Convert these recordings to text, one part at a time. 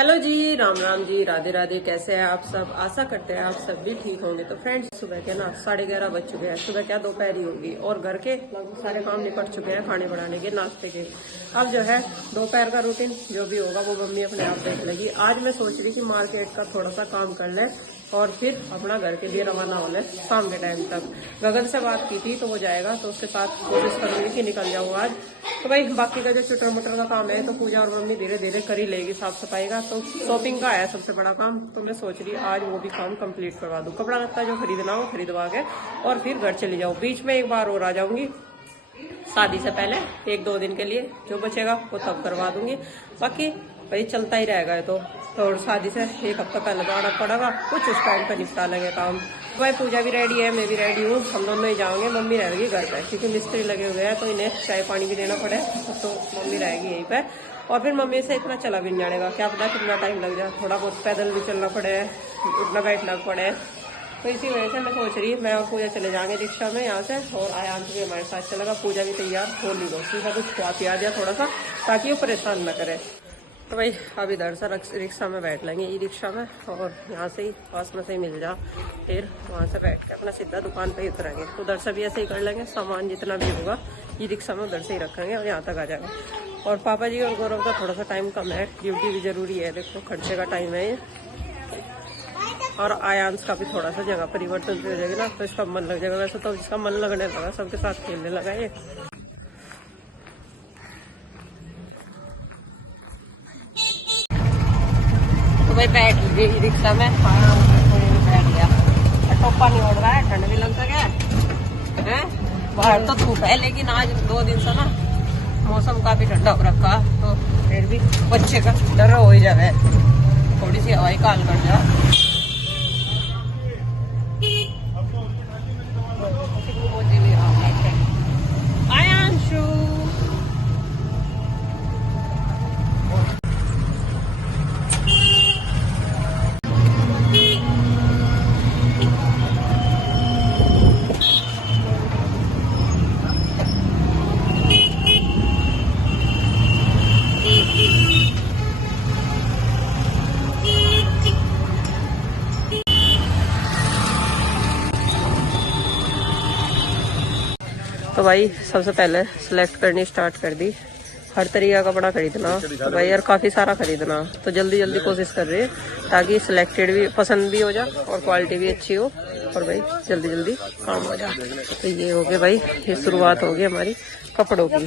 Hello जी, राम राम जी, राधे राधे। कैसे हैं आप सब? आशा करते हैं आप सब भी ठीक होंगे। तो फ्रेंड्स, सुबह के ना 11:30 बज चुके हैं। सुबह क्या दोपहर ही होगी और घर के लगभग सारे काम निपट चुके हैं, खाने बनाने के, नाश्ते के। अब जो है दोपहर का रूटीन जो भी होगा वो मम्मी अपने आप देख लेगी। आज मैं सोच रही थी मार्केट का थोड़ा सा काम कर ले और फिर अपना घर के लिए रवाना हो ले शाम के टाइम तक। गगन से बात की थी तो वो जाएगा, तो उसके साथ कोशिश करूंगी कि निकल जाऊँ आज। तो भाई बाकी का जो चुटर मुटर का काम है तो पूजा और मम्मी धीरे धीरे कर ही लेगी, साफ सफाई का। तो शॉपिंग का है सबसे बड़ा काम, तो मैं सोच रही आज वो भी काम कंप्लीट करवा दूं। कपड़ा लत्ता जो खरीदना हो खरीदवा के और फिर घर चली जाऊँ। बीच में एक बार और आ जाऊंगी शादी से पहले 1-2 दिन के लिए, जो बचेगा वो तब करवा दूंगी। बाकी भाई चलता ही रहेगा ये तो और शादी से एक हफ्ता पहले तो आना पड़ेगा, कुछ उस टाइम पर निपटा लेंगे काम। भाई पूजा भी रेडी है, मैं भी रेडी हूँ, हम दोनों ही जाओगे। मम्मी रहेगी घर पे क्योंकि मिस्त्री लगे हुए हैं, तो इन्हें चाय पानी भी देना पड़े, तो मम्मी रहेगी यहीं पे। और फिर मम्मी से इतना चला भी नहीं जाएगा, क्या पता कितना टाइम लग जाए, थोड़ा बहुत पैदल भी चलना पड़े, उठना बैठना पड़े। तो इसी वजह से मैं सोच रही मैं और पूजा चले जाएंगे रिक्शा में यहाँ से, और आयांश भी हमारे साथ चलेगा। पूजा भी तैयार हो ली, दोस्ती का कुछ खुआ पिया दिया थोड़ा सा ताकि वो परेशान न करे। तो भाई अब इधर से रिक्शा में बैठ लेंगे, ई रिक्शा में, और यहाँ से ही पास में से ही मिल जा, फिर वहाँ से बैठ के अपना सीधा दुकान पे ही उतरेंगे। उधर से भी ऐसे ही कर लेंगे, सामान जितना भी होगा ई रिक्शा में उधर से ही रखेंगे और यहाँ तक आ जाएगा। और पापा जी और गौरव का थोड़ा सा टाइम कम है, ड्यूटी भी जरूरी है, देखो खर्चे का टाइम है ये। और आयांश का भी थोड़ा सा जगह परिवर्तन हो जाएगी ना, तो इसका मन लग जाएगा। वैसे तो इसका मन लगने लगा, सबके साथ खेलने लगा ये। तो भाई बैठ लीजिए रिक्शा में, बैठ गया। टोपा नहीं उड़ रहा है, ठंड भी लग सके है। बाहर तो धूप है, लेकिन आज 2 दिन से ना मौसम काफी ठंडा हो रखा, तो फिर भी बच्चे का डर हो ही जाए, थोड़ी सी हवाई काल कर जाओ। तो भाई सबसे पहले सिलेक्ट करनी स्टार्ट कर दी, हर तरीके का कपड़ा खरीदना। तो भाई यार काफ़ी सारा खरीदना, तो जल्दी जल्दी कोशिश कर रही है ताकि सिलेक्टेड भी पसंद भी हो जाए और क्वालिटी भी अच्छी हो, और भाई जल्दी जल्दी काम हो जाए। तो ये हो गया भाई, ये शुरुआत होगी हमारी कपड़ों की।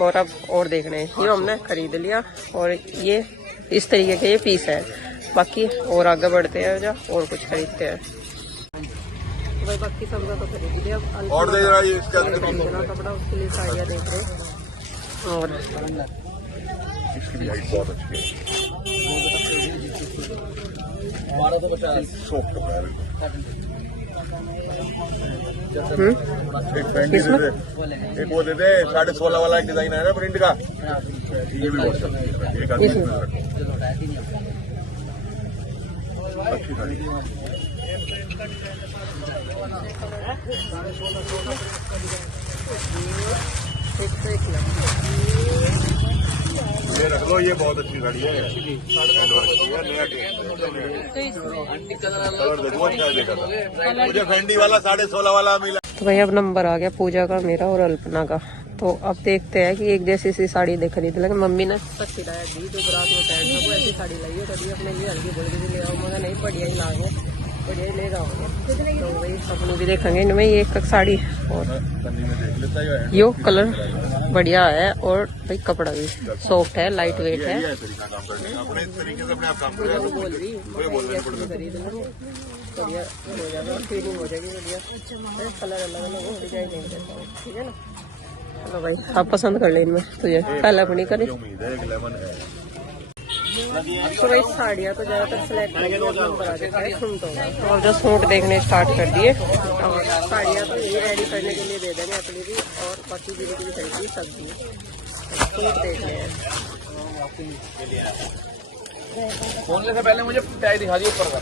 और अब और देखने हैं, ये हमने खरीद लिया और ये इस तरीके के ये पीस है। बाकी और आगे बढ़ते हैं जा और कुछ खरीदते हैं। भाई बाकी सबका तो खरीद लिया, और दे रहा है इसका कपड़ा, उसके लिए साड़ियाँ देख रहे। और इसकी भी हाइट बहुत अच्छी है, सॉफ्ट है। एक पैंट दे दे, एक वो दे दे 16.5 वाला एक डिजाइन है ना प्रिंट का, ये भी बहुत अच्छा है। अच्छी साड़ी ये रख लो, ये बहुत अच्छी गाड़ी है, नया मुझे फेंडी वाला 16.5 वाला मिला। तो भाई अब नंबर आ गया पूजा का, मेरा और अल्पना का। तो अब देखते हैं कि एक जैसी सी साड़ी दे खरीद लेंगे। मम्मी ने सच्ची लाया दी, जो बरात में पहनना वो ऐसी साड़ी लाई है, कभी अपने लिए हल्की बोल के ले आओ, मगर नहीं बढ़िया ही लाओगे, बढ़िया ही ले जाओगे। तो भाई अपनी भी देखेंगे इनमें एक साड़ी, और यो कलर बढ़िया है, और भाई कपड़ा भी सॉफ्ट है, लाइट वेट है। बोल रही खरीद लेंगे, बढ़िया हो जाएगा, फिटिंग हो जाएगी बढ़िया। कलर अलग अलग हो, डिजाइन नहीं रहता, ठीक है ना। चलो भाई आप पसंद कर ले इनमें, तुझे पहले अपनी करें। तो भाई साड़ियाँ तो ज्यादातर सिलेक्ट करके और जो सूट देखने स्टार्ट कर दिए, और साड़ियाँ तो ये रेडी करने के लिए दे देंगे अपनी भी, और बाकी जिनकी भी खरीदी सब्जी सूट देख रहे हैं। खोलने से पहले मुझे टाई दिखा दी ऊपर का।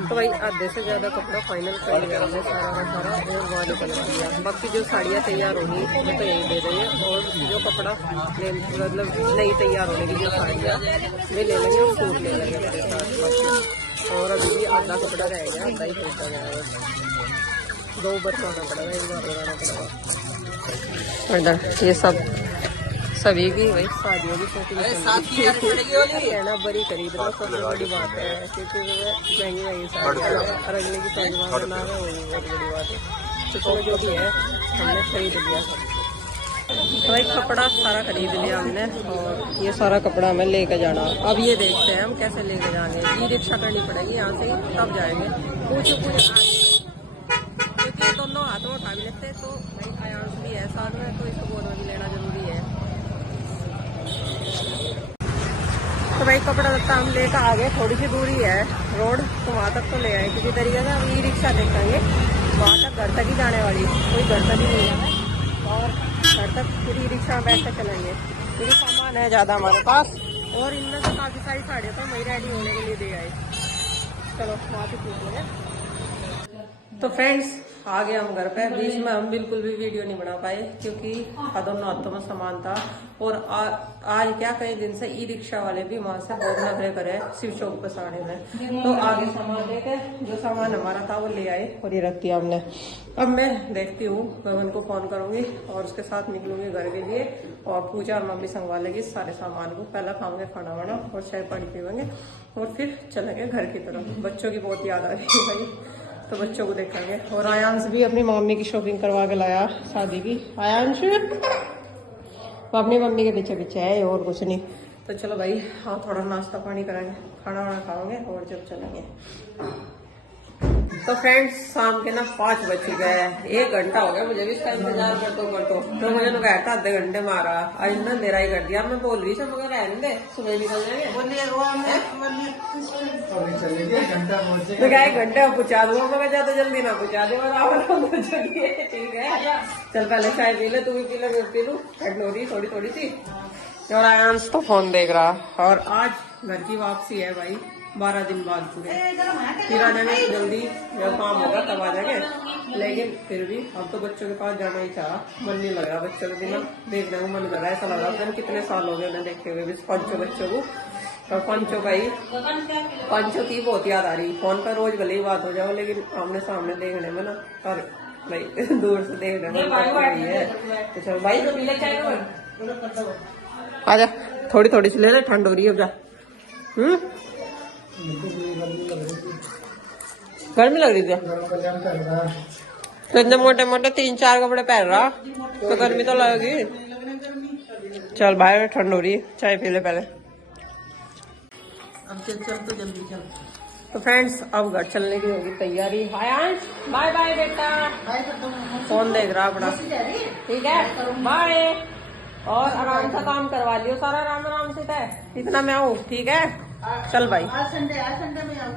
तो भाई आधे से ज्यादा कपड़ा फाइनल कर लिया हमने सारा का सारा, और वहाँ निकल दिया। बाकी जो साड़ियाँ तैयार होगी वो तो यही दे देंगे, और जो कपड़ा मतलब नहीं तैयार होने की जो साड़ियाँ वे ले लेंगे और सूट ले लेंगे मेरे साथ बाकी। और अभी भी आधा कपड़ा रह गया, आधा ही खरीदा जाएगा, 2 बरसाना पड़ेगा, 1 बार उड़ाना पड़ेगा। इधर ये सब सभी की वही शादियों की शॉपिंग कहना बड़ी खरीद लो, सबसे बड़ी बात है, क्योंकि महंगी महंगी साड़ियाँ और अगले की शादी में ना है, वो भी बहुत बड़ी बात है। तो चलो जो भी है हमने खरीद लिया सब। तो भाई कपड़ा सारा खरीद लिया हमने, और ये सारा कपड़ा हमें लेके जाना। अब ये देखते हैं हम कैसे लेके जाएंगे, ई रिक्शा करनी पड़ेगी यहाँ से ही, तब जाएंगे। पूछो क्योंकि दोनों हाथों में उठा भी लेते हैं, तो भाई आयांश भी है साथ में, तो इसको गोद में भी लेना जरूरी है। तो भाई कपड़ा लगता हम लेकर आ गए, थोड़ी सी दूरी है रोड, तो वहाँ तक तो ले आए किसी तरीके से। हम ई रिक्शा देखेंगे वहाँ तक, घर तक ही जाने वाली, कोई घर तक ही नहीं जाना, और घर तक फिर ई रिक्शा में बैठ कर चलेंगे, क्योंकि सामान है ज़्यादा हमारे पास, और इनमें से काफ़ी सारी साड़ियाँ तो वही रेडी होने के लिए दे आए। चलो वहाँ से पूछ लेंगे। तो फ्रेंड्स आ गए हम घर पे। बीच में हम बिल्कुल भी वीडियो नहीं बना पाए, क्योंकि दोनों हाथों में सामान था, और आज क्या कई दिन से ई रिक्शा वाले भी वहां से बहुत नखरे करे शिव चौक पे साड़े में, तो आगे सामान लेके जो सामान हमारा था वो ले आए, और ये रख दिया हमने। अब मैं देखती हूँ, गगन को फोन करूंगी और उसके साथ निकलूंगी घर के लिए, और पूजा और मम्मी संगवा लेगी सारे सामान को। पहला खाओगे खाना वाना और चाय पानी पीवेंगे, और फिर चलेंगे घर की तरफ। बच्चों की बहुत याद आ रही है भाई, तो बच्चों को देखेंगे। और आयांश भी अपनी मम्मी की शॉपिंग करवा के लाया शादी की। आयांश वो अपनी मम्मी के पीछे पीछे है, और कुछ नहीं। तो चलो भाई हाँ, थोड़ा नाश्ता पानी करेंगे, खाना वाना खाओगे, और जब चलेंगे। तो फ्रेंड्स शाम के ना 5 बज चुके हैं, 1 घंटा हो गया मुझे भी इसका इंतजार करते तो मुझे लोग कहता आधे घंटे मारा, आज ना मेरा ही कर दिया। मैं बोल रही थी मगर रहने दे, सुबह निकल जाएंगे, तो क्या 1 घंटे में पहुंचा दूंगा, मगर ज्यादा जल्दी ना पहुंचा दे, और ठीक है। चल पहले चाय पी ले, तू भी पी ले, मैं पी लूं, ठंड थोड़ी थोड़ी सी। और आयांश तो फोन देख रहा। और आज घर की वापसी है भाई, 12 दिन बाद पूरे, फिर आ जाएंगे जल्दी, जब काम होगा तब आ जाएंगे। लेकिन फिर भी अब तो बच्चों के पास जाना ही चाहा, मन नहीं लग रहा बच्चों के बिना, देखने को मन कर रहा है। ऐसा लग रहा है कितने साल हो गए उन्हें देखे हुए पंचो बच्चों को। और पंचो भाई, पंचो की बहुत याद आ रही। फोन पर रोज भले ही बात हो जाओ, लेकिन आमने सामने देखने में ना, और भाई दूर से देखने में है। तो चलो भाई तो मिले चाहे आजा, थोड़ी थोड़ी सी ले ले, ठंड हो रही है। अब जा, गर्मी लग रही थी, तो इतने मोटे मोटे 3-4 कपड़े पहन रहा, तो गर्मी तो लगेगी। चल बाहर ठंड हो रही है, चाय पी ले पहले। अब चल तो जल्दी चल। तो फ्रेंड्स अब घर चलने की होगी तैयारी। आयांश बाय बाय बेटा, फोन देख रहा अपना, ठीक है बाय। और आराम से काम करवा लियो सारा, आराम आराम से तय, इतना मैं आऊँ, ठीक है। चल भाई संडे में हाँ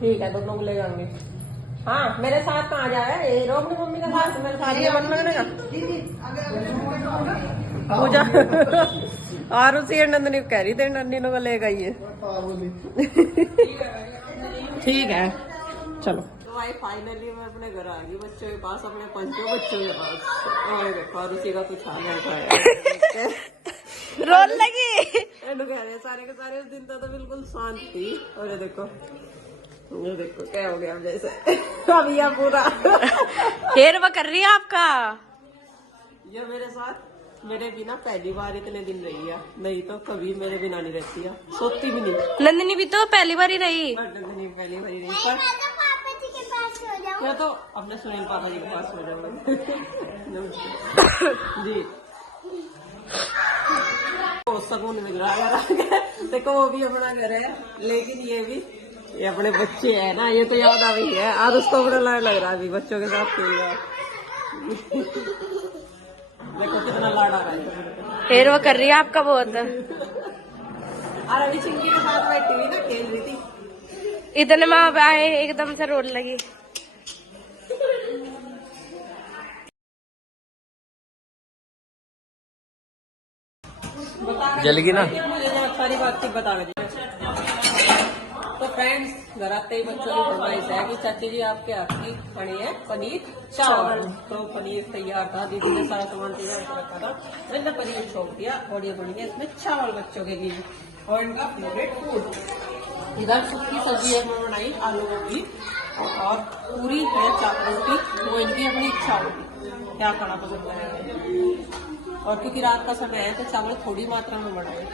ठीक है, दोनों को ले जाएंगे। हाँ मेरे साथ कहाँ जाए, ये रोक मम्मी के साथ, मेरे साथ ये मन लगने का पूजा। और उसी नंदनी कह रही थी नंदनी को ले गई। ठीक है चलो। तो भाई फाइनली मैं अपने घर आ गई, बच्चों के पास, अपने पंचों बच्चों के पास। और देखो और उसी का कुछ हाल है, रोल लगी कह रहे सारे के सारे। उस दिन तो बिल्कुल शांत थी, और ये देखो क्या हो गया जैसे अब यह पूरा हेर वो कर रही है आपका। ये मेरे साथ मेरे बिना पहली बार इतने दिन रही है, नहीं तो कभी मेरे बिना नहीं रहती है, सोती भी नहीं। नंदिनी भी तो पहली बार ही रही। नंदिनी पहली बार ही रही, मैं तो अपने सुनील पापा जी के पास हो जाऊंगा। जी सुकून मिल रहा है। देखो वो भी अपना घर है, लेकिन ये अपने बच्चे है ना, ये तो याद आ रही है। आज उसको बड़ा लग रहा है अभी बच्चों के साथ खेल रहा है। देखो कितना लाड आ रहा है। फिर वो कर रही है आपका बहुत। और अभी चिंकी के साथ बैठी हुई ना, खेल रही थी। इतने माँ आए एकदम से रोने लगी। जलेगी ना? मुझे जरा सारी बात बता दी। तो फ्रेंड्स घर आते ही बच्चों की फरमाइश है कि चाची जी आपके हाथ की बनी है पनीर चावल। तो पनीर तैयार था, दीदी ने सारा सामान तैयार कर रखा था, मैंने पनीर छोड़ दिया और ये बन गया इसमें चावल बच्चों के लिए और इनका फेवरेट फूड। इधर सूखी सब्जी है मैं बनाई आलू गोभी और पूरी है रोटी, वो इनकी अपनी इच्छा होगी क्या खाना पसंद करेंगे। और क्योंकि रात का समय है तो चावल थोड़ी मात्रा में बनाए।